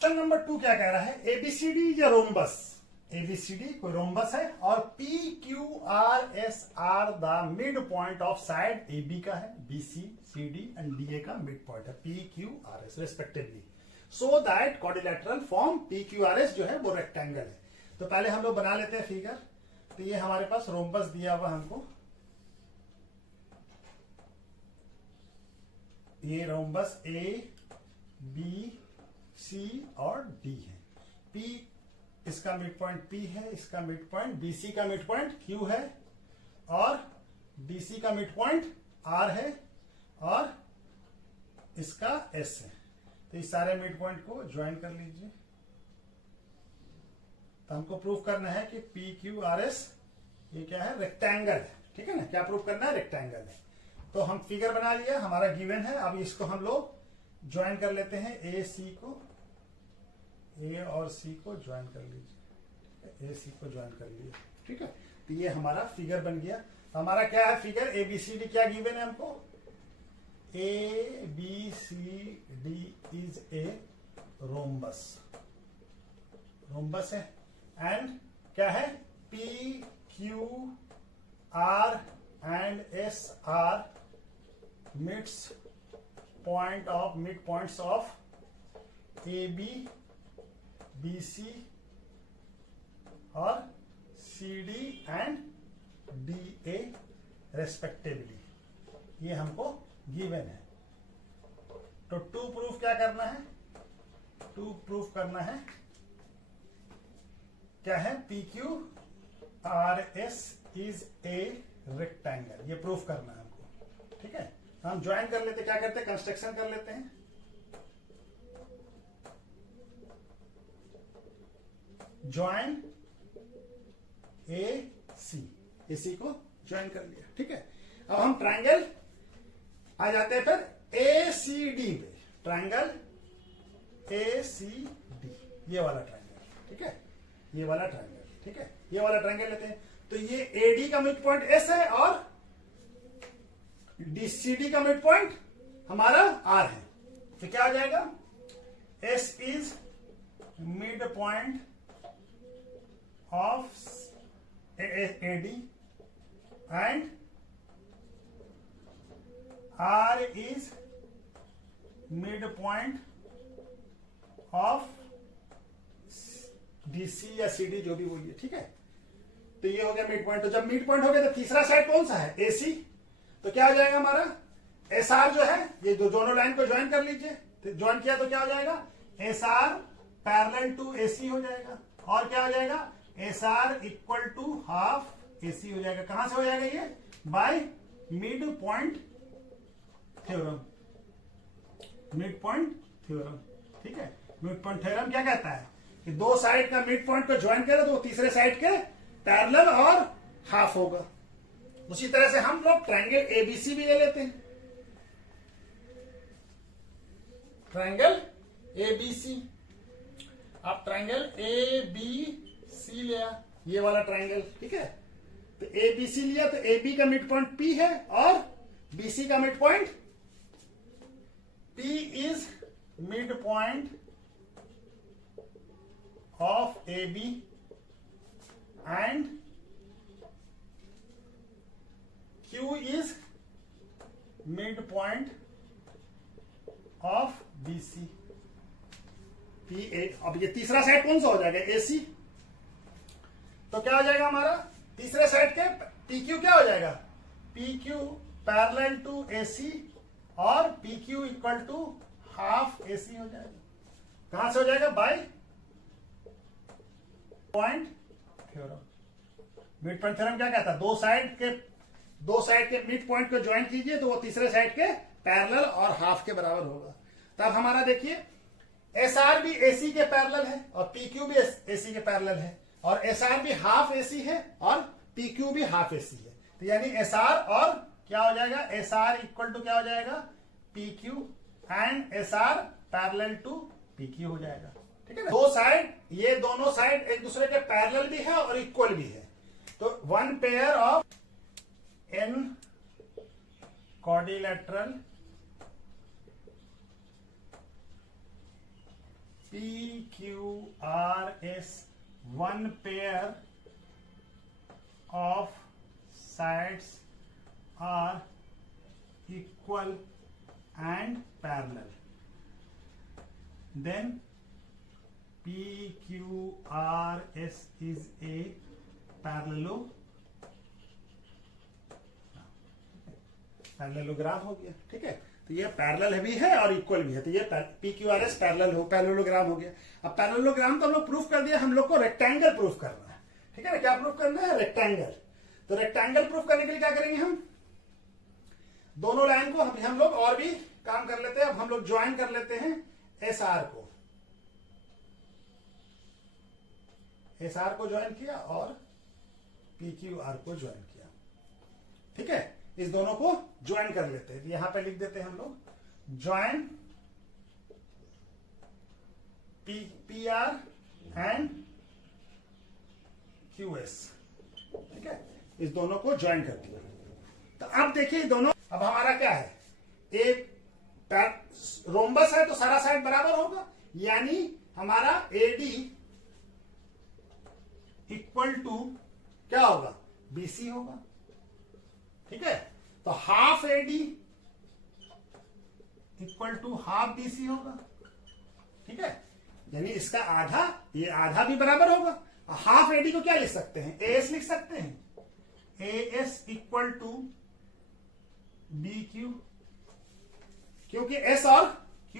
Question number 2 क्या कह रहा है, एबीसीडी या रोम्बस, एबीसीडी कोई रोम्बस है और P Q R S are the mid point of side A B का है, B C C D and D A का मिड पॉइंट है P Q R S respectively, so that quadrilateral form P Q R S जो है वो rectangle है। तो पहले हम लोग बना लेते हैं फिगर। तो ये हमारे पास रोम्बस दिया हुआ हमको, ये रोम्बस ए बी सी और डी है। P इसका मिड पॉइंट P है, इसका मिड पॉइंट BC का मिड पॉइंट Q है और DC का मिड पॉइंट R है और इसका S है। तो इस सारे मिड पॉइंट को ज्वाइन कर लीजिए। तो हमको प्रूफ करना है कि PQRS ये क्या है, रेक्टेंगल है। ठीक है ना, क्या प्रूफ करना है, रेक्टेंगल है। तो हम फिगर बना लिया, हमारा गिवन है। अब इसको हम लोग ज्वाइन कर लेते हैं, ए सी को, ए और सी को ज्वाइन कर लीजिए, ए सी को ज्वाइन कर लिया। ठीक है, तो ये हमारा फिगर बन गया। तो हमारा क्या है figure, A B C D क्या गिवन है हमको, A B C D is a rhombus, rhombus है। एंड क्या है, P Q R and S are mids point of mid points of A B B C और C D and D A respectively, ये हमको given है। तो to proof क्या करना है, टू प्रूफ करना है क्या है, P Q R S is a rectangle, ये प्रूफ करना है हमको। ठीक है, हम ज्वाइन कर लेते, क्या करते हैं, कंस्ट्रक्शन कर लेते हैं। ज्वाइन ए सी को ज्वाइन कर लिया। ठीक है, अब हम ट्रायंगल आ जाते हैं फिर ए सी डी पे, ट्रायंगल ए सी डी, ये वाला ट्रायंगल। ठीक है, ये वाला ट्रायंगल। ठीक है, ये वाला ट्रायंगल लेते हैं। तो ये ए डी का मिड पॉइंट एस है और डीसीडी का मिड पॉइंट हमारा आर है। तो क्या हो जाएगा, S is mid point of AD and R is mid point of DC या सीडी, जो भी बोलिए। ठीक है, तो ये हो गया मिड पॉइंट। तो जब मिड पॉइंट हो गया तो तीसरा साइड कौन सा है, एसी। तो क्या हो जाएगा हमारा, एस आर जो है, ये दोनों लाइन को ज्वाइन कर लीजिए। तो ज्वाइन किया तो क्या हो जाएगा, S R parallel to AC हो जाएगा। और क्या हो जाएगा, S R equal to half AC हो जाएगा। कहां से हो जाएगा ये, by mid point theorem, mid point theorem. ठीक है, मिड पॉइंट थ्योरम क्या कहता है कि दो साइड का मिड पॉइंट को ज्वाइन करे तो वो तीसरे साइड के पैरेलल और हाफ होगा। उसी तरह से हम लोग ट्रायंगल एबीसी भी ले लेते हैं, ट्रायंगल एबीसी। आप ट्रायंगल ए बी सी लिया, ये वाला ट्रायंगल। ठीक है, तो ए बी सी लिया तो ए बी का मिड पॉइंट पी है और बी सी का mid point P is mid point of A B and Q is mid point of BC, P8। अब ये तीसरा साइड कौन सा हो जाएगा, AC। तो क्या हो जाएगा हमारा तीसरे साइड के PQ क्या हो जाएगा, PQ पैरेलल टू AC और PQ equal to half AC हो जाएगा। कहां से हो जाएगा, by point theorem. Mid point theorem क्या कहता है, दो साइड के मिड पॉइंट को ज्वाइन कीजिए तो वो तीसरे साइड के पैरेलल और हाफ के बराबर होगा। तब हमारा देखिए एस आर भी एसी के पैरेलल है और पी क्यू भी एसी के पैरेलल है और एस आर भी हाफ एसी है और पी क्यू भी हाफ एसी है। तो यानी एस आर और क्या हो जाएगा, एस आर इक्वल टू क्या हो जाएगा, P Q and S R parallel to P Q हो जाएगा। ठीक है ना, दो साइड, ये दोनों साइड एक दूसरे के पैरेलल भी है और इक्वल भी है। तो one pair of n quadrilateral PQRS one pair of sides are equal and parallel, then PQRS is a parallelogram हो गया। ठीक है, तो ये पैरेलल भी है और इक्वल भी है, तो ये PQRS पैरेललोग्राम हो गया। अब पैरेललोग्राम तो हम लोग प्रूफ कर दिया, हम लोग को रेक्टेंगल प्रूफ करना है। ठीक है ना, क्या प्रूफ करना है? रेक्टेंगल। तो रेक्टेंगल प्रूफ करने के लिए क्या करेंगे हम? दोनों लाइन को हम लोग और भी काम कर लेते हैं। अब हम लोग ज्वाइन कर लेते हैं SR को, SR को ज्वाइन किया और PQR को ज्वाइन किया। ठीक है, इस दोनों को ज्वाइन कर लेते हैं। यहां पे लिख देते हैं हम लोग ज्वाइन PR एंड QS। ठीक है, इस दोनों को ज्वाइन कर दिया। तो अब देखिए दोनों, अब हमारा क्या है? एक रोम्बस है तो सारा साइड बराबर होगा, यानी हमारा AD इक्वल टू क्या होगा? BC होगा। ठीक है, तो half AD equal to half BC होगा। ठीक है, यानी इसका आधा, ये आधा भी बराबर होगा। हाफ AD को क्या लिख सकते हैं? AS लिख सकते हैं। AS इक्वल टू BQ, क्योंकि S और Q,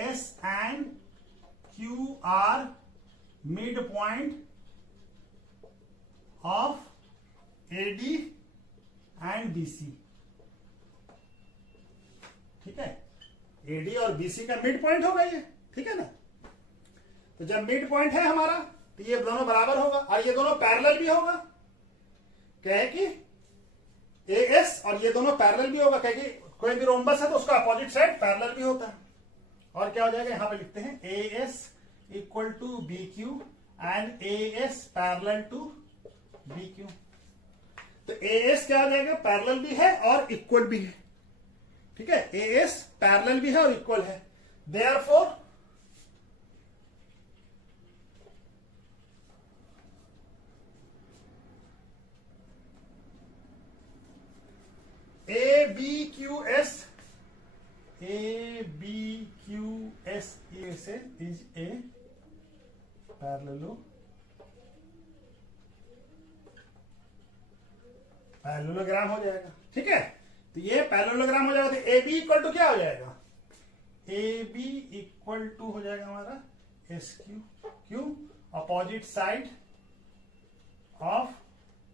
S and Q are mid point of AD and BC। ठीक है, AD और BC का मिड पॉइंट होगा ये। ठीक है ना, तो जब मिड पॉइंट है हमारा तो ये दोनों बराबर होगा और ये दोनों पैरेलल भी होगा। क्या है कि AS और ये दोनों पैरेलल भी होगा, क्या कि कोई भी रोम्बस है तो उसका अपोजिट साइड पैरेलल भी होता है। और क्या हो जाएगा? यहां पे लिखते हैं AS equal to BQ and AS parallel to BQ। तो AS क्या हो जाएगा? पैरेलल भी है और इक्वल भी है। ठीक है, AS पैरेलल भी है और इक्वल है। Therefore ABQS is a parallelogram हो जाएगा। ठीक है, तो ये पैरेललोग्राम हो जाएगा। तो AB इक्वल टू क्या हो जाएगा? AB इक्वल टू हो जाएगा हमारा SQ। क्यों? Opposite side of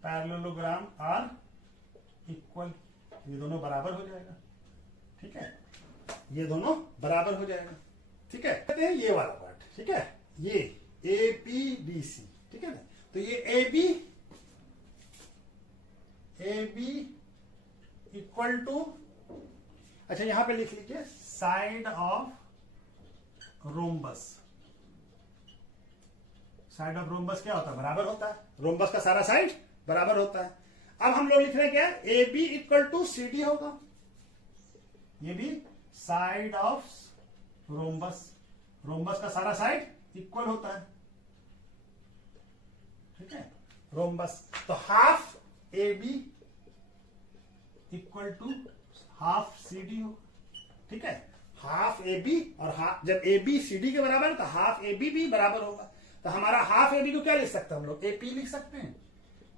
parallelogram are equal, ये दोनों बराबर हो जाएगा। ठीक है, ये दोनों बराबर हो जाएगा। ठीक है, कहते हैं ये वाला पार्ट। ठीक है, ये APDC। ठीक है ना, तो ये AB इक्वल टू, अच्छा यहां पे लिख लीजिए side of rhombus. Side of rhombus क्या होता है? बराबर होता है। रोम्बस का सारा साइड बराबर होता है। अब हम लोग लिख रहे हैं क्या? AB इक्वल टू CD होगा। ये भी साइड ऑफ रोम्बस, रोम्बस का सारा साइड इक्वल होता है। ठीक है, रोम्बस तो half AB equal to half CD होगा। ठीक है, हाफ AB और हाफ, जब AB CD के बराबर है तो हाफ AB भी बराबर होगा। तो हमारा हाफ AB को क्या लिख सकते हैं हम लोग? AP लिख सकते हैं।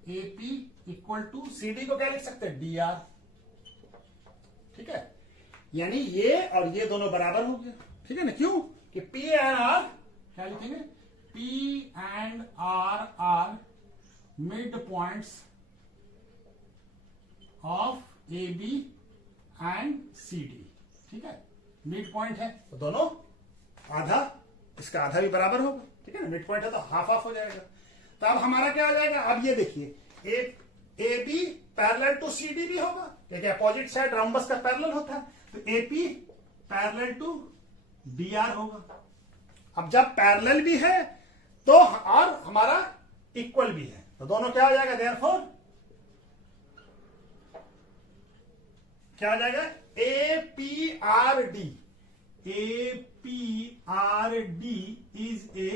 AP इक्वल टू CD को क्या लिख सकते हैं? DR। ठीक है, यानी ये और ये दोनों बराबर हो गया। ठीक है ना, क्यों? कि P एंड R क्या लिखेंगे? P and R are mid points of AB and CD। ठीक है, मिड पॉइंट है तो दोनों आधा, इसका आधा भी बराबर होगा। ठीक है ना, मिड पॉइंट है तो हाफ हाफ हो जाएगा। तो अब हमारा क्या हो जाएगा? अब ये देखिए AB पैरेलल टू CD भी होगा, क्योंकि अपोजिट साइड रोम्बस का पैरेलल होता है। तो AP पैरेलल टू DR होगा। अब जब पैरेलल भी है तो और हमारा इक्वल भी है, तो दोनों क्या हो जाएगा? देयरफॉर क्या हो जाएगा? APRD APRD is a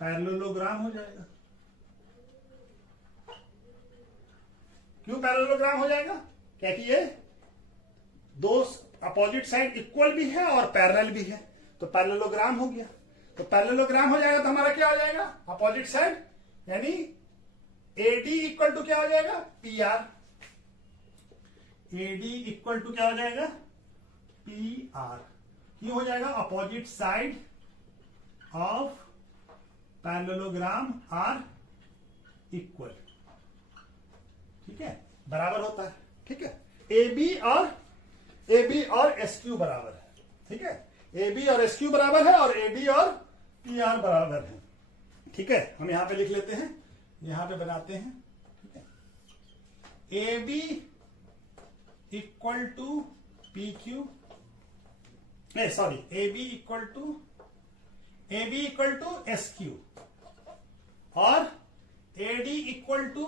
parallelogram हो जाएगा। क्यों पैरेललोग्राम हो जाएगा? क्या कि ये दो अपोजिट साइड इक्वल भी है और पैरेलल भी है, तो पैरेललोग्राम हो गया। तो पैरेललोग्राम हो जाएगा तो हमारा क्या हो जाएगा? अपोजिट साइड यानी AD इक्वल टू क्या हो जाएगा? PR। AD इक्वल टू क्या हो जाएगा? PR। क्यों हो जाएगा? Opposite side of parallelogram are equal. ठीक है, बराबर होता है। ठीक है, AB और SQ बराबर है। ठीक है, AB और SQ बराबर है और AD और PR बराबर है। ठीक है, हम यहां पे लिख लेते हैं, यहां पे बनाते हैं। ठीक है, AB equal to PQ, sorry, AB equal to SQ और AD इक्वल टू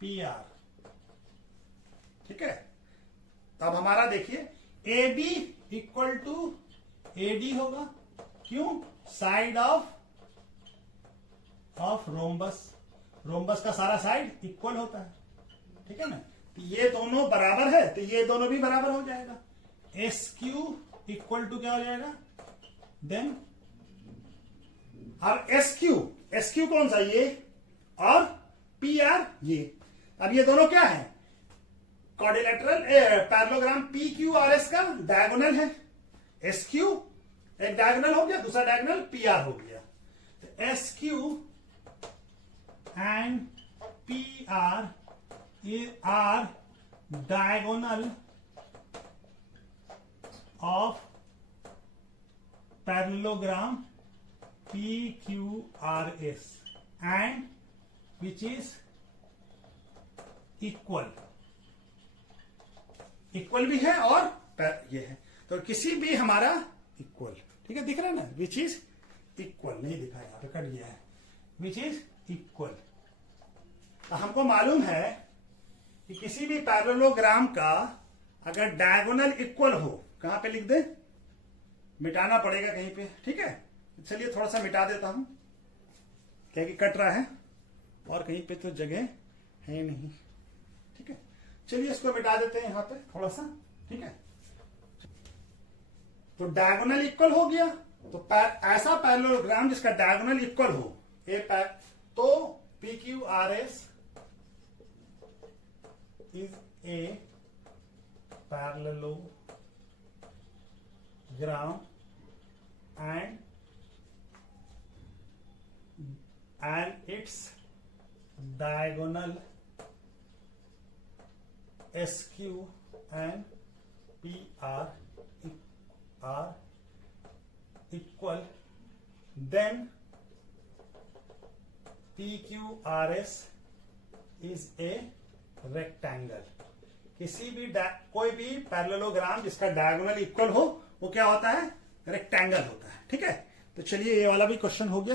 PR। ठीक है, अब हमारा देखिए AB इक्वल टू AD होगा। क्यों? साइड ऑफ रोम्बस का सारा साइड इक्वल होता है। ठीक है ना, तो ये दोनों बराबर है तो ये दोनों भी बराबर हो जाएगा। SQ इक्वल टू क्या हो जाएगा? देन अब SQ कौन सा? ये और PR ये। अब ये दोनों क्या है? क्वाड्रिलेटरल पैरेललोग्राम PQRS का डायगोनल है। SQ एक डायगोनल हो गया, दूसरा डायगोनल PR हो गया। तो SQ and PR are diagonal of parallelogram PQRS and which is equal भी है और ये है, तो किसी भी हमारा इक्वल। ठीक है, दिख रहा है ना? विच इज इक्वल नहीं दिखा, यहां पे कट गया है। Which is equal. तो हमको मालूम है कि किसी भी पैरेललोग्राम का अगर डायगोनल इक्वल हो, कहां पे लिख दे? मिटाना पड़ेगा कहीं पे। ठीक है, चलिए थोड़ा सा मिटा देता हूं, क्या कि कट रहा है और कहीं पे तो जगह है नहीं। ठीक है, चलिए इसको मिटा देते हैं यहां पे थोड़ा सा। ठीक है, तो डायगोनल इक्वल हो गया, तो ऐसा पैरेललोग्राम जिसका डायगोनल इक्वल हो तो PQRS is a parallelogram and its diagonal SQ and PR are equal, then PQRS is a rectangle। किसी भी कोई भी पैरेललोग्राम जिसका डायगोनल इक्वल हो वो क्या होता है? रेक्टेंगल होता है। ठीक है, तो चलिए ये वाला भी क्वेश्चन हो गया।